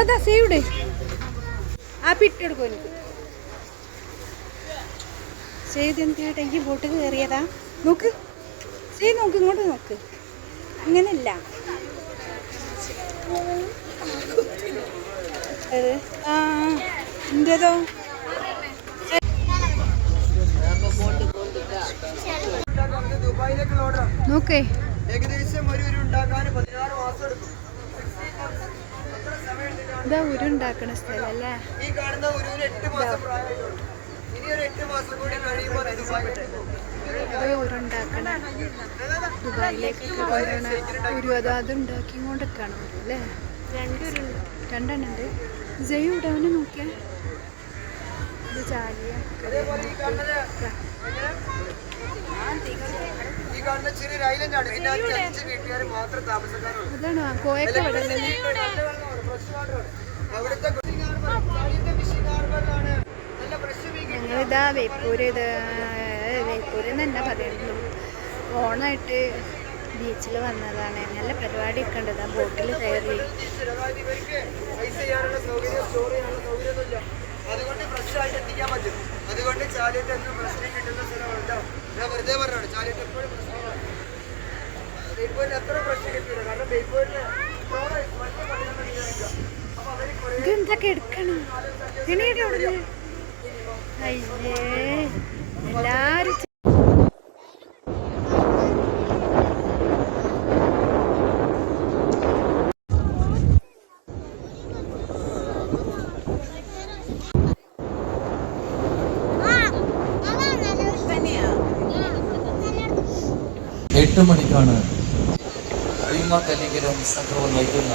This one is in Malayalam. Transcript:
അതാ സേവിടെ ആ പിട്ടെടുക്കും എനിക്ക് ചെയ്ത് എന്തായിട്ടെങ്കിൽ ബോട്ട് കയറിയതാ നോക്ക് ചെയ്ത് നോക്ക് ഇങ്ങോട്ട് നോക്ക് അങ്ങനല്ല ആ എന്തേതോ നോക്കേ ഏകദേശം ഒരു ഉണ്ടാക്കാൻ 16 മാസം എടുക്കും. ഇതാ ഉരുണ്ടാക്കണ സ്ഥലം അല്ലേ? ഈ കാണുന്ന ഉരുവിന് 8 മാസം പ്രായമായിട്ടുള്ളൂ. ഇനി ഒരു 8 മാസം കൂടി കഴിയുമ്പോൾ ഉരുണ്ടാക്കണ ദുബായിലേക്കൊക്കെ കൊണ്ടുവരണ ഒരു അത് ഉണ്ടാക്കി കൊണ്ടൊക്കെയാണ് അല്ലേ? രണ്ടെണ്ണം ഉണ്ട്. ജയ് ഇവിടെ അവനെ നോക്കിയാ ഇത് ചാലിയ അതാണോ കോയൊക്കെ ഞങ്ങളിതാ വേപ്പൂര് വേപ്പൂര് തന്നെ പറയുള്ളൂ. ഓണായിട്ട് ബീച്ചിൽ വന്നതാണ്. നല്ല പരിപാടിയൊക്കെ ഉണ്ട്. ഇതാ ബോട്ടിൽ കയറി അതുകൊണ്ട് ഫ്രഷ് ആയിട്ട് എത്തിക്കാൻ പറ്റും. അതുകൊണ്ട് ചാലിയത്ത് എന്നും ഫ്രഷിന് കിട്ടുന്ന സ്ഥലമുണ്ടോ? ഞാൻ വെറുതെ പറഞ്ഞാണ്. ചാലിയത്ത് എപ്പോഴും പ്രശ്നമാണ്. ബേപ്പോയിന് എത്ര ഫ്രഷ് കിട്ടില്ല. കാരണം ബേപ്പോയിന് ഇതെന്തൊക്കെ എടുക്കണം അയ്യേ എല്ലാരും എട്ട് മണിക്കാണ് സംഘവും നയിക്കുന്ന